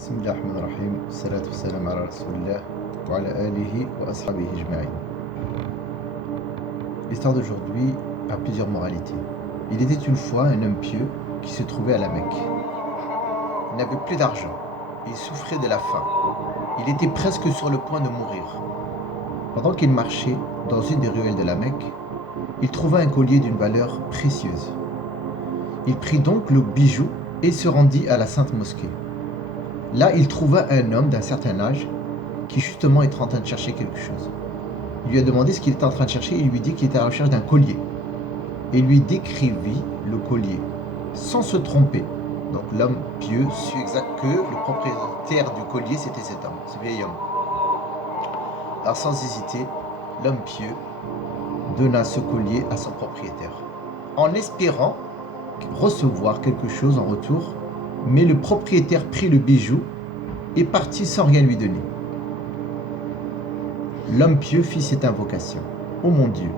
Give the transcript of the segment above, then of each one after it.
Bismillahirrahmanirrahim. Salatu wassalam ala Rasulillah wa ala alihi wa ashabihi ajma'in. L'histoire d'aujourd'hui a plusieurs moralités. Il était une fois un homme pieux qui se trouvait à la Mecque. Il n'avait plus d'argent. Il souffrait de la faim. Il était presque sur le point de mourir. Pendant qu'il marchait dans une des ruelles de la Mecque, il trouva un collier d'une valeur précieuse. Il prit donc le bijou et se rendit à la Sainte Mosquée. Là, il trouva un homme d'un certain âge qui justement était en train de chercher quelque chose. Il lui a demandé ce qu'il était en train de chercher et il lui dit qu'il était à la recherche d'un collier. Et il lui décrivit le collier sans se tromper. Donc l'homme pieux sut exact que le propriétaire du collier c'était cet homme, ce vieil homme. Alors sans hésiter, l'homme pieux donna ce collier à son propriétaire en espérant recevoir quelque chose en retour. Mais le propriétaire prit le bijou et partit sans rien lui donner. L'homme pieux fit cette invocation. « Ô mon Dieu,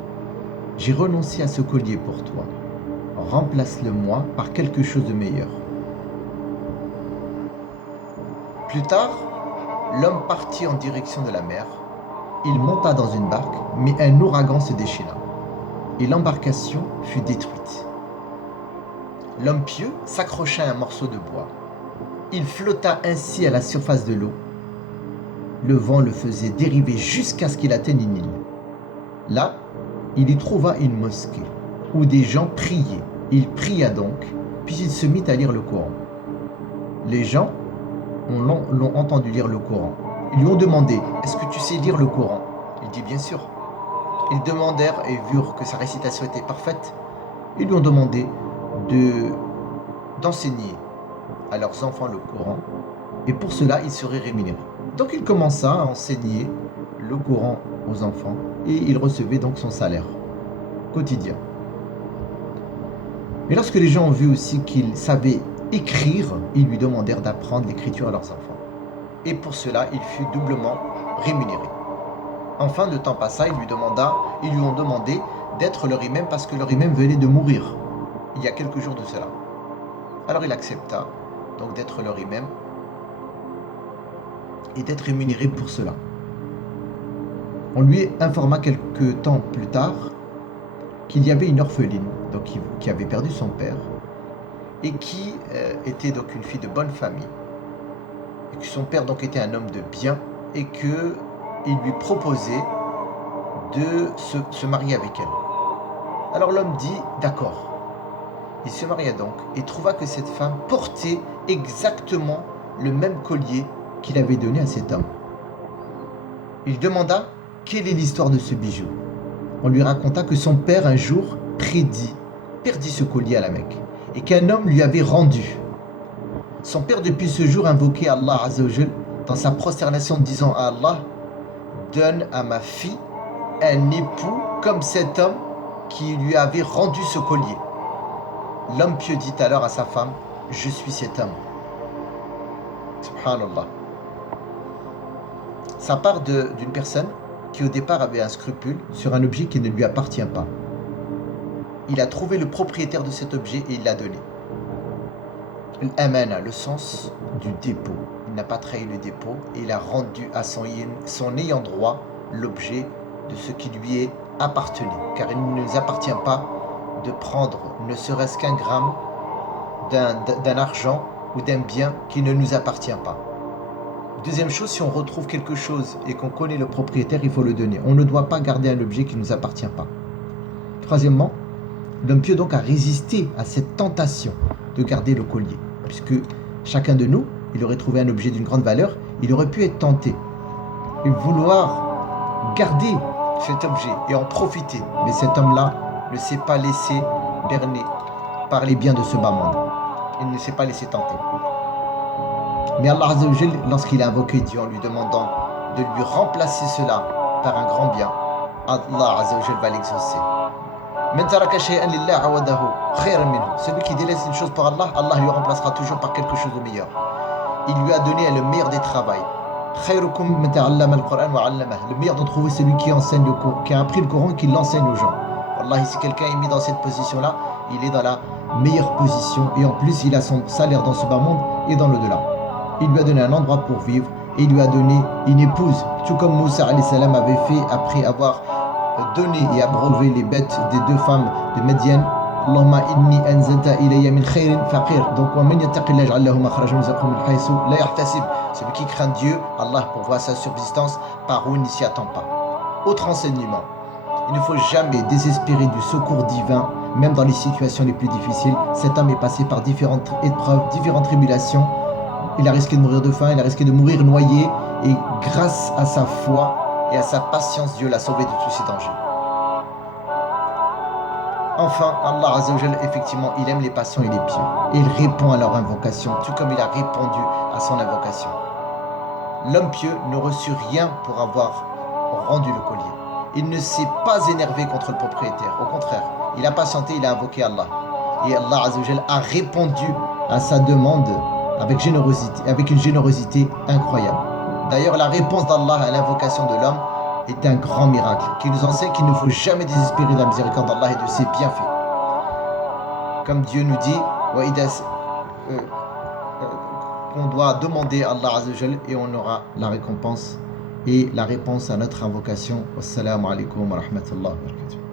j'ai renoncé à ce collier pour toi. Remplace-le-moi par quelque chose de meilleur. » Plus tard, l'homme partit en direction de la mer. Il monta dans une barque, mais un ouragan se déchaîna et l'embarcation fut détruite. L'homme pieux s'accrocha à un morceau de bois. Il flotta ainsi à la surface de l'eau. Le vent le faisait dériver jusqu'à ce qu'il atteigne une île. Là, il y trouva une mosquée où des gens priaient. Il pria donc, puis il se mit à lire le Coran. Les gens l'ont entendu lire le Coran. Ils lui ont demandé « Est-ce que tu sais lire le Coran ?» Il dit « Bien sûr ». Ils demandèrent et virent que sa récitation était parfaite. Ils lui ont demandé d'enseigner à leurs enfants le Coran et pour cela il serait rémunéré. Donc il commença à enseigner le Coran aux enfants et il recevait donc son salaire quotidien. Mais lorsque les gens ont vu aussi qu'il savait écrire, ils lui demandèrent d'apprendre l'écriture à leurs enfants et pour cela il fut doublement rémunéré. Enfin, de temps passa, ils lui ont demandé d'être leur imam parce que leur imam venait de mourir il y a quelques jours de cela. Alors il accepta donc d'être leur imam et d'être rémunéré pour cela. On lui informa quelques temps plus tard qu'il y avait une orpheline donc qui avait perdu son père et qui était donc une fille de bonne famille et que son père donc était un homme de bien et qu'il lui proposait de se marier avec elle. Alors l'homme dit d'accord. Il se maria donc et trouva que cette femme portait exactement le même collier qu'il avait donné à cet homme. Il demanda quelle est l'histoire de ce bijou. On lui raconta que son père un jour perdit ce collier à la Mecque et qu'un homme lui avait rendu. Son père depuis ce jour invoquait Allah Azza wa Jal dans sa prosternation disant à Allah « Donne à ma fille un époux comme cet homme qui lui avait rendu ce collier. » L'homme pieux dit alors à sa femme « Je suis cet homme. » Subhanallah. Ça part d'une personne qui au départ avait un scrupule sur un objet qui ne lui appartient pas. Il a trouvé le propriétaire de cet objet et il l'a donné. L'amana, le sens du dépôt. Il n'a pas trahi le dépôt et il a rendu à son ayant droit l'objet de ce qui lui est appartenu. Car il ne nous appartient pas de prendre ne serait-ce qu'un gramme d'un argent ou d'un bien qui ne nous appartient pas. Deuxième chose, si on retrouve quelque chose et qu'on connaît le propriétaire, il faut le donner. On ne doit pas garder un objet qui ne nous appartient pas. Troisièmement, l'homme pieux donc a résisté à cette tentation de garder le collier. Puisque chacun de nous, il aurait trouvé un objet d'une grande valeur, il aurait pu être tenté et vouloir garder cet objet et en profiter. Mais cet homme-là ne s'est pas laissé berner par les biens de ce bas monde. Il ne s'est pas laissé tenter. Mais Allah Azza wa Jal, lorsqu'il a invoqué Dieu en lui demandant de lui remplacer cela par un grand bien, Allah Azza wa Jal va l'exaucer. Celui qui délaisse une chose pour Allah, Allah lui remplacera toujours par quelque chose de meilleur. Il lui a donné le meilleur des travails. Le meilleur d'entre vous est celui qui enseigne le Coran, qui a appris le Coran et qui l'enseigne aux gens. Wallahi, si quelqu'un est mis dans cette position-là, il est dans la meilleure position et en plus il a son salaire dans ce bas monde et dans l'au-delà. il lui a donné un endroit pour vivre et il lui a donné une épouse, tout comme Moussa alayhi salam avait fait après avoir donné et abreuvé les bêtes des deux femmes de Médiane. Allahumma inni anzalta ilayya min khayrin faqir. Donc, wa man yattaqillah yaj'al lahu makhrajan wa yarzuqhu min haythu la yahtasib. Celui qui craint Dieu, Allah pourvoit sa subsistance par où il ne s'y attend pas. Autre enseignement, il ne faut jamais désespérer du secours divin, même dans les situations les plus difficiles. Cet homme est passé par différentes épreuves, différentes tribulations. Il a risqué de mourir de faim, il a risqué de mourir noyé. Et grâce à sa foi et à sa patience, Dieu l'a sauvé de tous ces dangers. Enfin, Allah Azzawajal, effectivement, il aime les patients et les pieux. Et il répond à leur invocation, tout comme il a répondu à son invocation. L'homme pieux ne reçut rien pour avoir rendu le collier. Il ne s'est pas énervé contre le propriétaire. Au contraire, il a patienté, il a invoqué Allah. Et Allah Azzawajal a répondu à sa demande avec une générosité incroyable. D'ailleurs, la réponse d'Allah à l'invocation de l'homme est un grand miracle qui nous enseigne qu'il ne faut jamais désespérer de la miséricorde d'Allah et de ses bienfaits. Comme Dieu nous dit, on doit demander à Allah Azzawajal et on aura la récompense et la réponse à notre invocation. Wassalamu alaikum wa rahmatullahi wa barakatuh.